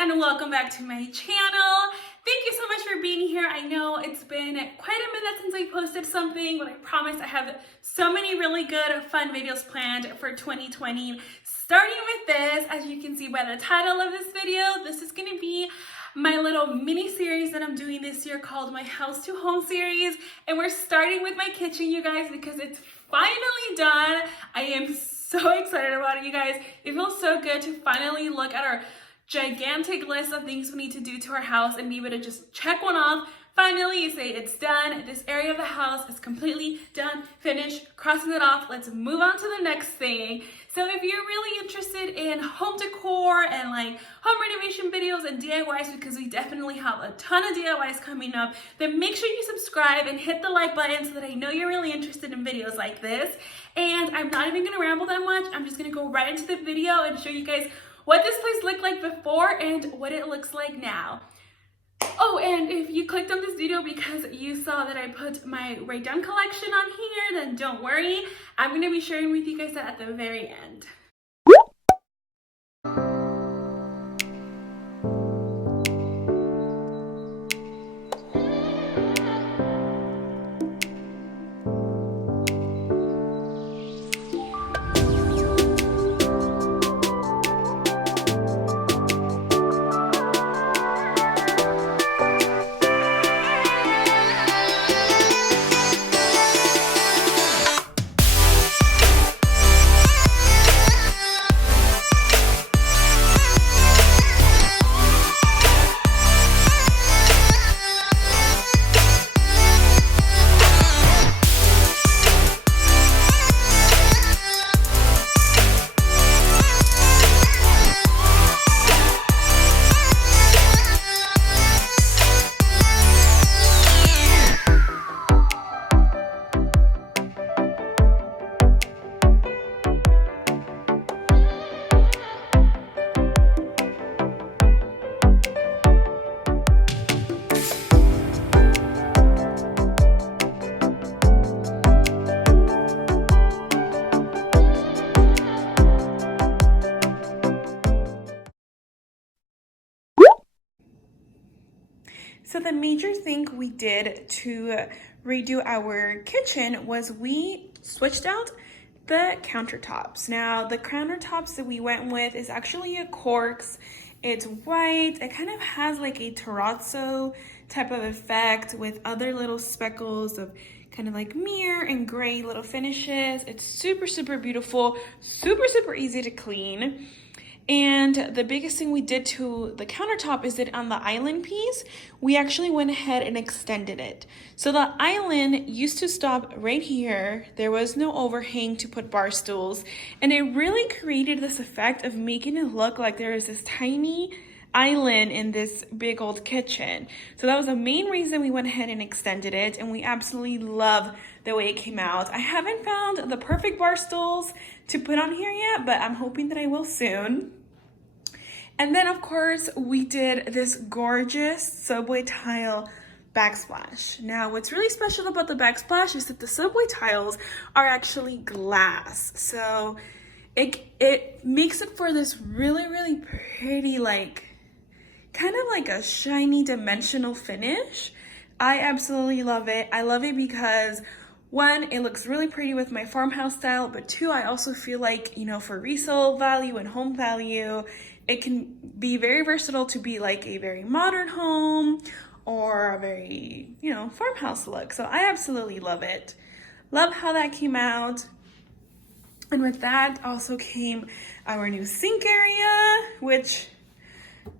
and welcome back to my channel. Thank you so much for being here. I know it's been quite a minute since I posted something, but I promise I have so many really good fun videos planned for 2020. Starting with this, as you can see by the title of this video, this is going to be my little mini series that I'm doing this year called my House to Home series. And we're starting with my kitchen, you guys, because it's finally done. I am so excited about it, you guys. It feels so good to finally look at our gigantic list of things we need to do to our house and be able to just check one off. Finally, you say it's done. This area of the house is completely done, finished, crossing it off. Let's move on to the next thing. So if you're really interested in home decor and like home renovation videos and DIYs, because we definitely have a ton of DIYs coming up, then make sure you subscribe and hit the like button so that I know you're really interested in videos like this. And I'm not even gonna ramble that much. I'm just gonna go right into the video and show you guys what this place looked like before and what it looks like now. Oh, and if you clicked on this video because you saw that I put my Dunn collection on here, then don't worry. I'm going to be sharing with you guys that at the very end. So the major thing we did to redo our kitchen was we switched out the countertops. Now the countertops that we went with is actually a corks. It's white. It kind of has like a terrazzo type of effect with other little speckles of kind of like mirror and gray little finishes. It's super, super beautiful, super, super easy to clean. And the biggest thing we did to the countertop is that on the island piece, we actually went ahead and extended it. So the island used to stop right here. There was no overhang to put bar stools. And it really created this effect of making it look like there is this tiny island in this big old kitchen. So that was the main reason we went ahead and extended it. And we absolutely love the way it came out. I haven't found the perfect bar stools to put on here yet, but I'm hoping that I will soon. And then of course we did this gorgeous subway tile backsplash. Now what's really special about the backsplash is that the subway tiles are actually glass. So it makes it for this really, really pretty, like kind of like a shiny dimensional finish. I absolutely love it. I love it because one, it looks really pretty with my farmhouse style, but two, I also feel like, you know, for resale value and home value, it can be very versatile to be like a very modern home or a very, you know, farmhouse look. So I absolutely love it. Love how that came out. And with that also came our new sink area, which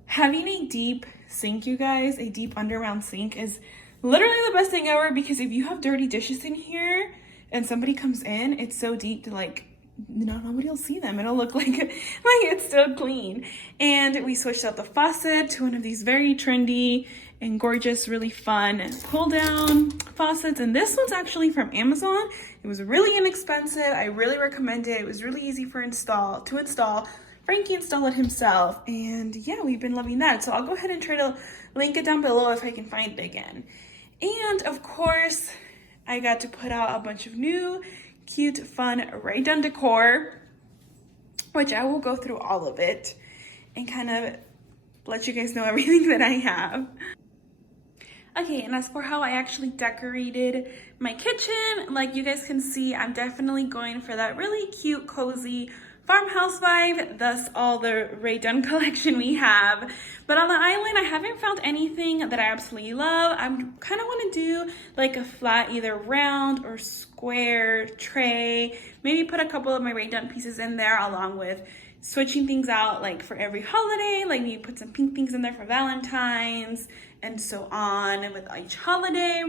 having a deep sink, you guys, a deep underground sink is literally the best thing ever, because if you have dirty dishes in here and somebody comes in, it's so deep to like, you know, nobody will see them. It'll look like it's still clean. And we switched out the faucet to one of these very trendy and gorgeous, really fun pull down faucets. And this one's actually from Amazon. It was really inexpensive. I really recommend it. It was really easy to install. Frankie installed it himself. And yeah, we've been loving that. So I'll go ahead and try to link it down below if I can find it again. And of course, I got to put out a bunch of new cute, fun Dunn decor, which I will go through all of it and kind of let you guys know everything that I have. Okay, and as for how I actually decorated my kitchen, like you guys can see, I'm definitely going for that really cute, cozy farmhouse vibe, thus all the Dunn collection we have. But on the island, I haven't found anything that I absolutely love. I kind of want to do like a flat, either round or square tray. Maybe put a couple of my Dunn pieces in there, along with switching things out like for every holiday, like maybe put some pink things in there for Valentine's and so on with each holiday.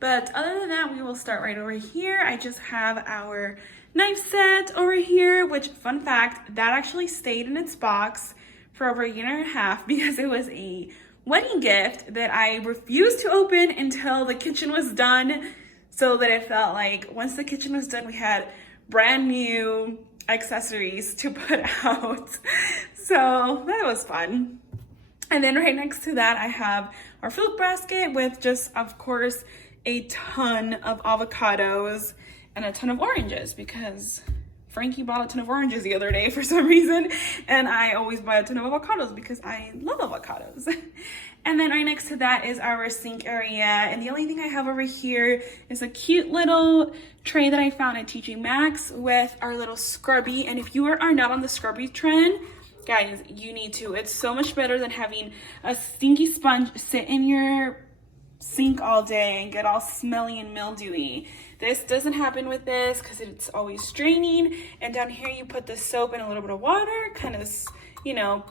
But other than that, we will start right over here. I just have our knife set over here, which, fun fact, that actually stayed in its box for over a year and a half because it was a wedding gift that I refused to open until the kitchen was done, so that it felt like once the kitchen was done, we had brand new accessories to put out. So that was fun. And then right next to that, I have our fruit basket with just, of course, a ton of avocados and a ton of oranges, because Frankie bought a ton of oranges the other day for some reason, and I always buy a ton of avocados because I love avocados. And then right next to that is our sink area, and the only thing I have over here is a cute little tray that I found at TJ Maxx with our little scrubby. And if you are not on the scrubby trend, guys, you need to. It's so much better than having a stinky sponge sit in your sink all day and get all smelly and mildewy. This doesn't happen with this because it's always draining. And down here you put the soap and a little bit of water, kind of, you know,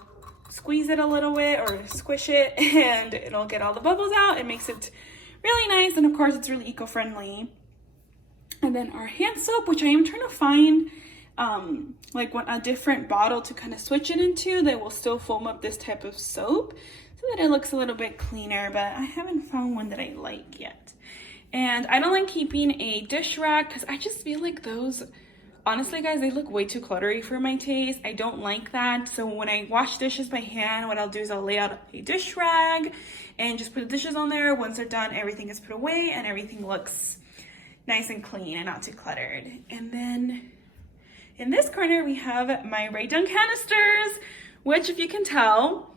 squeeze it a little bit or squish it, and it'll get all the bubbles out. It makes it really nice, and of course it's really eco-friendly. And then our hand soap, which I am trying to find like a different bottle to kind of switch it into that will still foam up this type of soap so that it looks a little bit cleaner, but I haven't found one that I like yet. And I don't like keeping a dish rack because I just feel like those, honestly guys, they look way too cluttery for my taste. I don't like that. So when I wash dishes by hand, what I'll do is I'll lay out a dish rag and just put the dishes on there. Once they're done, everything is put away and everything looks nice and clean and not too cluttered. And then in this corner, we have my Dunn canisters, which, if you can tell,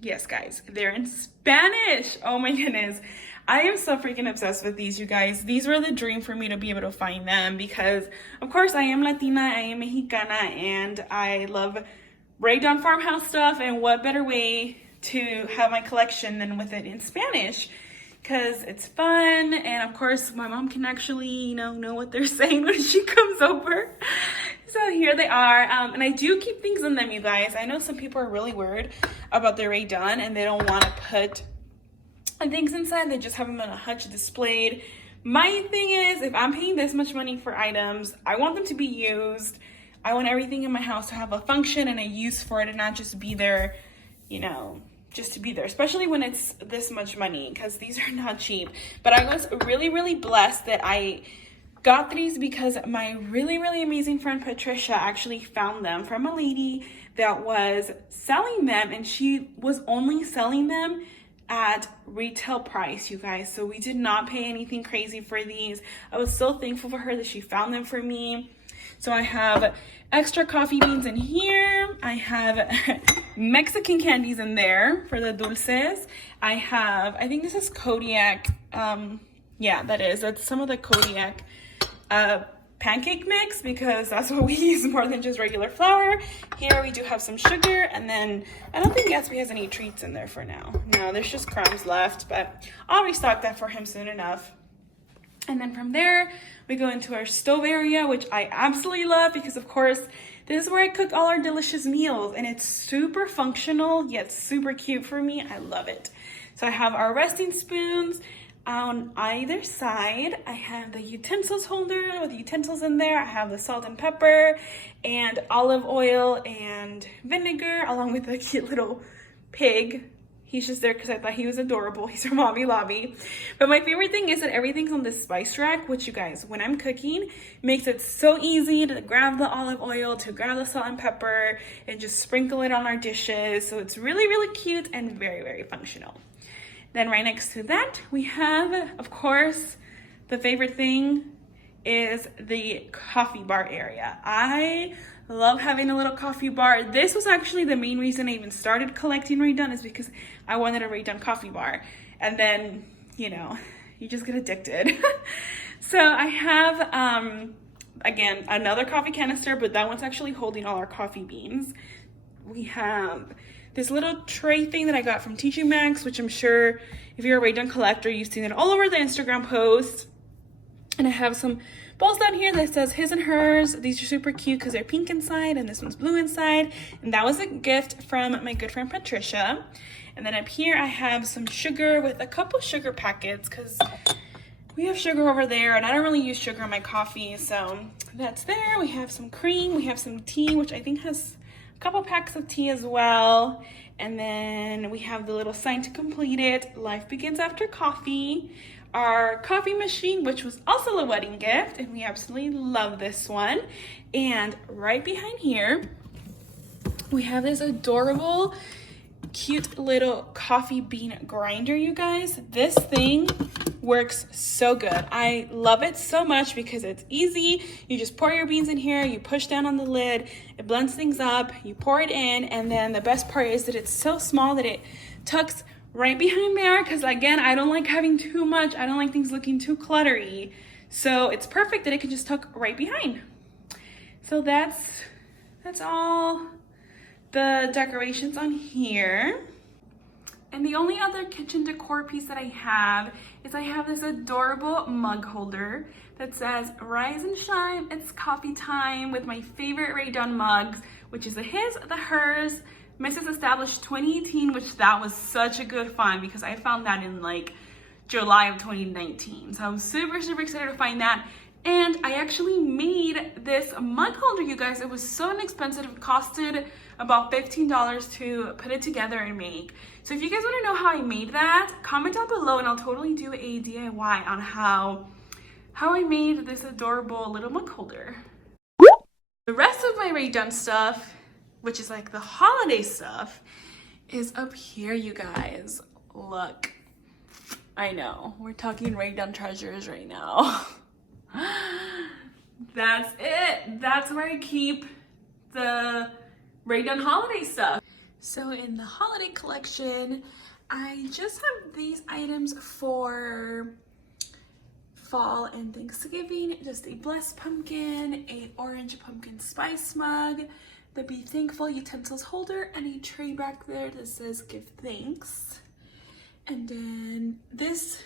yes guys, they're in Spanish. Oh my goodness. I am so freaking obsessed with these, you guys. These were the dream for me to be able to find them because, of course, I am Latina, I am Mexicana, and I love Dunn farmhouse stuff, and what better way to have my collection than with it in Spanish, because it's fun, and of course, my mom can actually, you know what they're saying when she comes over. So here they are, and I do keep things in them, you guys. I know some people are really worried about their Dunn, and they don't want to put things inside. They just have them on a hutch displayed. My thing is, if I'm paying this much money for items, I want them to be used. I want everything in my house to have a function and a use for it, and not just be there, you know, just to be there, especially when it's this much money, because these are not cheap. But I was really, really blessed that I got these because my really, really amazing friend Patricia actually found them from a lady that was selling them, and she was only selling them at retail price, you guys. So we did not pay anything crazy for these. I was so thankful for her that she found them for me. So I have extra coffee beans in here. I have Mexican candies in there for the dulces. I have, I think this is Kodiak. Yeah, that's some of the Kodiak pancake mix, because that's what we use more than just regular flour. Here we do have some sugar, and then I don't think Gatsby has any treats in there for now. No, there's just crumbs left, but I'll restock that for him soon enough. And then from there, we go into our stove area, which I absolutely love because, of course, this is where I cook all our delicious meals, and it's super functional yet super cute for me. I love it. So I have our resting spoons. On either side, I have the utensils holder with utensils in there. I have the salt and pepper and olive oil and vinegar, along with a cute little pig. He's just there because I thought he was adorable. He's from Hobby Lobby. But my favorite thing is that everything's on this spice rack, which, you guys, when I'm cooking, makes it so easy to grab the olive oil, to grab the salt and pepper, and just sprinkle it on our dishes. So it's really, really cute and very, very functional. Then right next to that, we have, of course, the favorite thing is the coffee bar area. I Love having a little coffee bar. This was actually the main reason I even started collecting Redone, is because I wanted a Redone coffee bar. And then, you know, you just get addicted. So I have, again, another coffee canister, but that one's actually holding all our coffee beans. We have this little tray thing that I got from TJ Maxx, which I'm sure if you're a Redone collector, you've seen it all over the Instagram post. And I have some bowls down here that says his and hers. These are super cute because they're pink inside and this one's blue inside. And that was a gift from my good friend Patricia. And then up here I have some sugar with a couple sugar packets because we have sugar over there and I don't really use sugar in my coffee. So that's there. We have some cream. We have some tea, which I think has a couple packs of tea as well. And then we have the little sign to complete it. Life begins after coffee. Our coffee machine, which was also a wedding gift, and we absolutely love this one. And right behind here, we have this adorable, cute little coffee bean grinder, you guys. This thing works so good. I love it so much because it's easy. You just pour your beans in here, you push down on the lid, it blends things up, you pour it in, and then the best part is that it's so small that it tucks right behind there, because again, I don't like having too much. I don't like things looking too cluttery. So it's perfect that it can just tuck right behind. So that's all the decorations on here. And the only other kitchen decor piece that I have is I have this adorable mug holder that says rise and shine, it's coffee time, with my favorite Redone mugs, which is the his, the hers, Mrs. Established 2018, which that was such a good find because I found that in like July of 2019. So I'm super, super excited to find that. And I actually made this mug holder, you guys. It was so inexpensive. It costed about $15 to put it together and make. So if you guys want to know how I made that, comment down below and I'll totally do a DIY on how I made this adorable little mug holder. The rest of my Redone stuff, which is like the holiday stuff, is up here, you guys. Look, I know, we're talking Redone treasures right now. That's it. That's where I keep the Redone holiday stuff. So in the holiday collection, I just have these items for fall and Thanksgiving. Just a blessed pumpkin, a orange pumpkin spice mug, the Be Thankful utensils holder, and a tray back there that says give thanks. And then this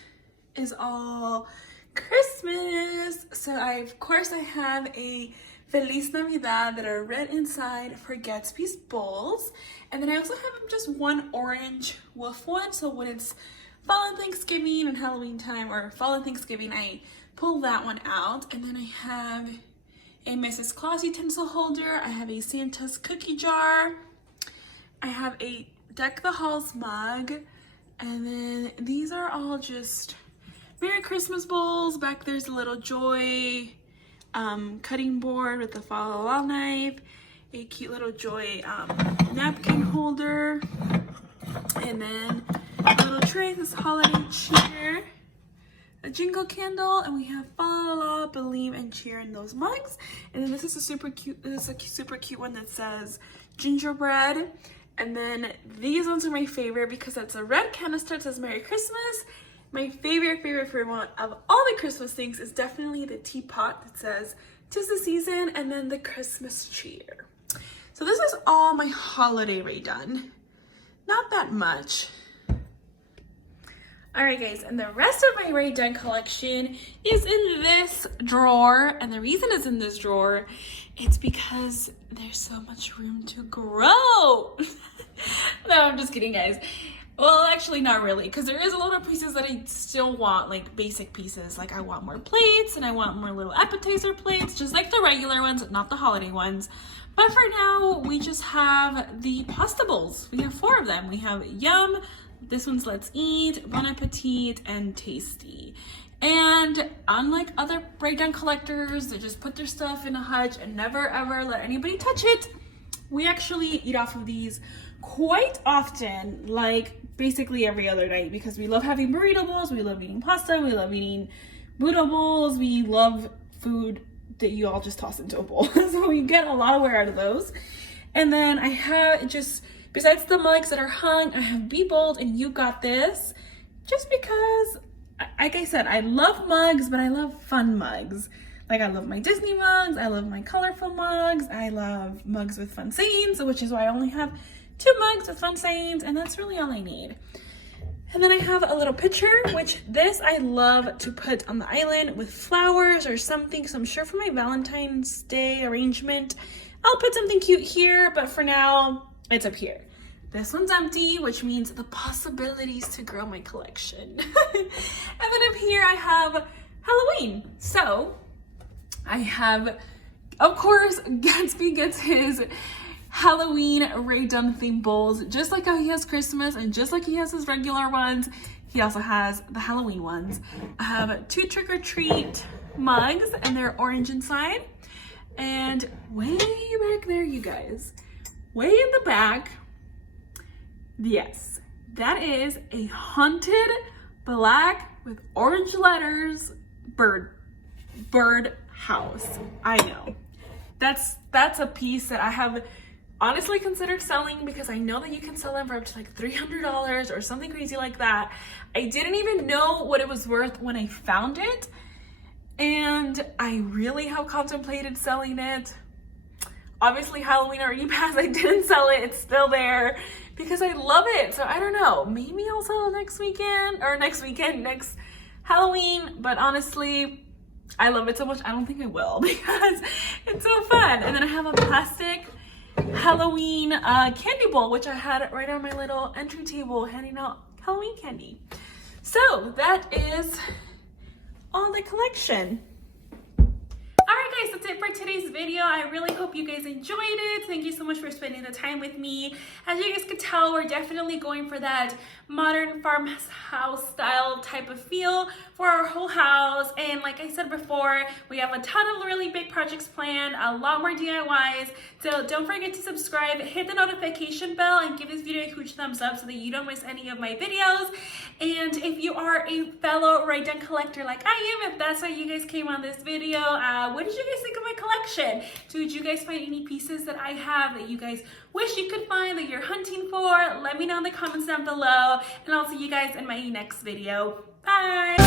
is all Christmas. So of course I have a Feliz Navidad that are red inside for Gatsby's bowls. And then I also have just one orange wolf one. So when it's fall and Thanksgiving and Halloween time, or fall and Thanksgiving, I pull that one out. And then I have a Mrs. Claus utensil holder. I have a Santa's cookie jar. I have a Deck the Halls mug. And then these are all just Merry Christmas bowls. Back there's a little Joy cutting board with a fa la la knife. A cute little Joy napkin holder. And then a little tray, this holiday cheer. A jingle candle, and we have fa la la, believe and cheer in those mugs. And then this is a super cute one that says gingerbread. And then these ones are my favorite because that's a red canister that says Merry Christmas. My favorite one of all the Christmas things is definitely the teapot that says 'tis the season, and then the Christmas cheer. So this is all my holiday Redone. Not that much. Alright guys, and the rest of my Redone collection is in this drawer. And the reason it's in this drawer, it's because there's so much room to grow. No, I'm just kidding, guys. Well, actually not really, because there is a lot of pieces that I still want, like basic pieces. Like I want more plates and I want more little appetizer plates, just like the regular ones, not the holiday ones. But for now, we just have the pasta bowls. We have 4 of them. We have Yum, this one's Let's Eat, Bon Appetit, and Tasty. And unlike other Redone collectors that just put their stuff in a hutch and never ever let anybody touch it, we actually eat off of these quite often, like basically every other night, because we love having burrito bowls, we love eating pasta, we love eating burrito bowls, we love food that you all just toss into a bowl. So you get a lot of wear out of those. And then I have just, besides the mugs that are hung, I have Be Bold and You Got This. Just because, like I said, I love mugs, but I love fun mugs. Like I love my Disney mugs, I love my colorful mugs, I love mugs with fun sayings, which is why I only have 2 mugs with fun sayings, and that's really all I need. And then I have a little picture, which this I love to put on the island with flowers or something. So I'm sure for my Valentine's Day arrangement, I'll put something cute here, but for now, it's up here. This one's empty, which means the possibilities to grow my collection. And then up here I have Halloween. So I have, of course, Gatsby gets his Halloween Ray Dunn theme bowls, just like how he has Christmas and just like he has his regular ones, he also has the Halloween ones. I have 2 trick or treat mugs and they're orange inside. And way back there, you guys, way in the back, yes, that is a haunted black with orange letters bird house. I know. That's a piece that I have honestly considered selling because I know that you can sell them for up to like $300 or something crazy like that. I didn't even know what it was worth when I found it, and I really have contemplated selling it. Obviously Halloween already passed, I didn't sell it, it's still there because I love it. So I don't know, maybe I'll sell it next Halloween, but honestly, I love it so much, I don't think I will because it's so fun. And then I have a plastic Halloween candy bowl, which I had right on my little entry table handing out Halloween candy. So that is all the collection. Alright guys, that's it for today's video. I really hope you guys enjoyed it. Thank you so much for spending the time with me. As you guys could tell, we're definitely going for that modern farmhouse style type of feel for our whole house. And like I said before, we have a ton of really big projects planned, a lot more DIYs. So don't forget to subscribe, hit the notification bell, and give this video a huge thumbs up so that you don't miss any of my videos. And if you are a fellow Ray Dunn collector like I am, if that's why you guys came on this video, what did you guys think of my collection? Did you guys find any pieces that I have that you guys wish you could find, that you're hunting for? Let me know in the comments down below, and I'll see you guys in my next video. Bye!